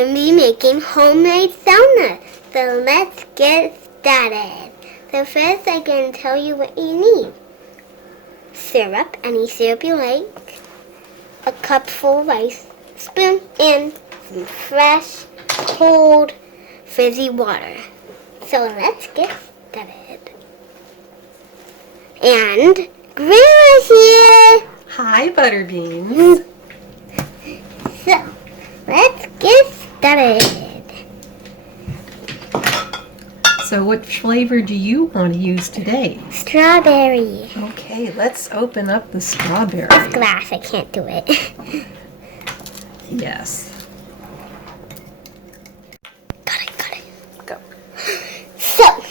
going to be making homemade donuts. So let's get started. So first I'm going to tell you what you need. Syrup, any syrup you like. A cup full rice, spoon, and some fresh, cold, fizzy water. So let's get started. And Grandma's here! Hi, ButterBeanz. So, let's get started. So what flavor do you want to use today? Strawberry. Okay, let's open up the strawberry. It's glass, I can't do it. Yes. Got it. Go. So,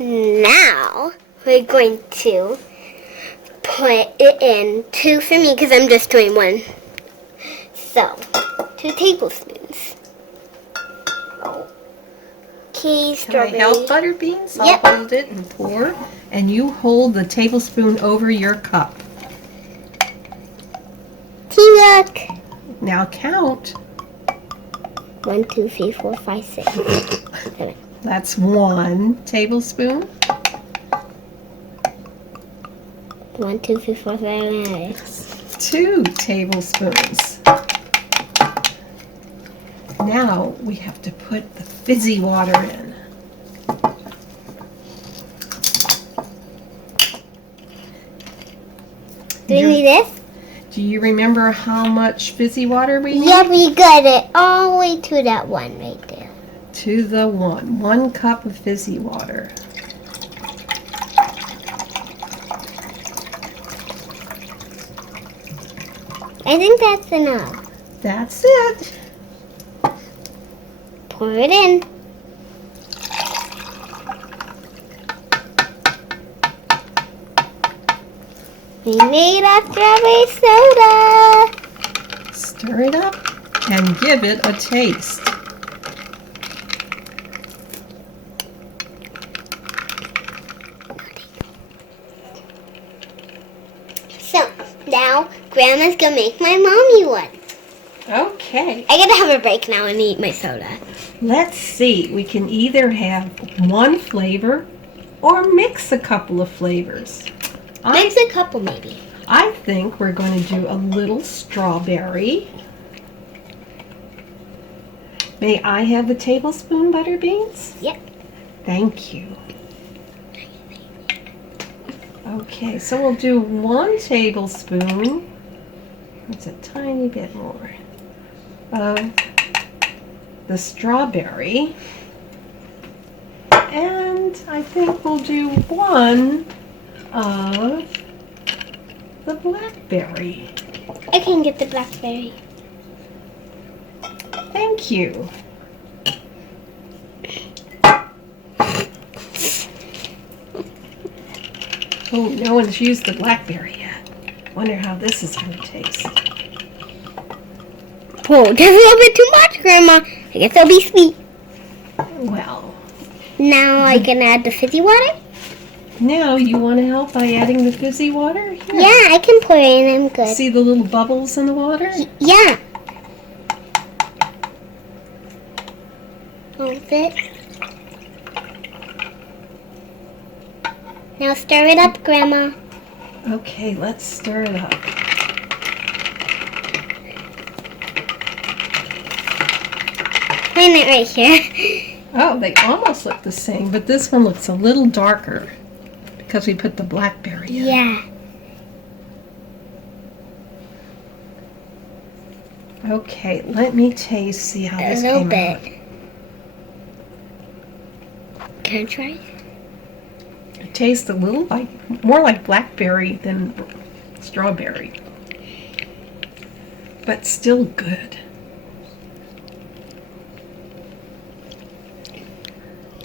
now we're going to put it in 2 for me because I'm just doing 1. So, 2 tablespoons. Okay, Can I strawberry. help, ButterBeanz? I'll Yep. hold it and pour. And you hold the tablespoon over your cup. Teamwork. Now count. 1, 2, 3, 4, 5, 6, 7. That's 1 tablespoon. 1, 2, 3, 4, 5, 8. 2 tablespoons. Now we have to put the fizzy water in. Do we need this? Do you remember how much fizzy water we need? Yeah, we got it all the way to that one right there. To the 1 cup of fizzy water. I think that's enough. That's it. Pour it in. We made our strawberry soda. Stir it up and give it a taste. So, now Grandma's gonna make my mommy one. Okay. I gotta have a break now and eat my soda. Let's see. We can either have 1 flavor or mix a couple of flavors. Mix a couple maybe. I think we're going to do a little strawberry. May I have the tablespoon, ButterBeanz? Yep. Thank you. Okay, so we'll do 1 tablespoon. That's a tiny bit more of the strawberry. And I think we'll do 1 of the blackberry. I can get the blackberry. Thank you. Oh, no one's used the blackberry yet. Wonder how this is going to taste. Oh, that's a little bit too much, Grandma. I guess it'll be sweet. Well, Now I can add the fizzy water? now you want to help by adding the fizzy water? Here. Yeah, I can pour it in. I'm good. See the little bubbles in the water? Yeah. Hold it. Now stir it up, Grandma. Okay, let's stir it up. Put it right here. Oh, they almost look the same, but this one looks a little darker because we put the blackberry in. Yeah. Okay, let me taste, see how A this little came bit. out. Can I try? It tastes a little more like blackberry than strawberry, but still good.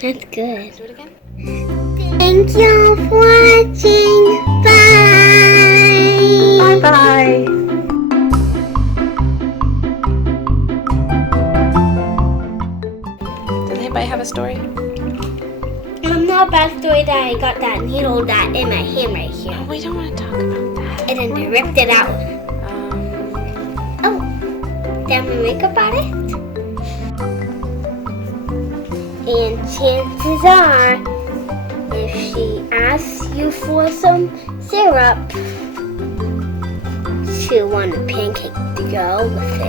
That's good. Do it again. Thank you for watching. Bye. Bye-bye. Does anybody have a story? Not a bad story that I got that needle that in my hand right here. Oh, we don't want to talk about that. And then they ripped it out. Um, Oh, did I make makeup artist? And chances are, if she asks you for some syrup, she'll want a pancake to go with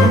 it.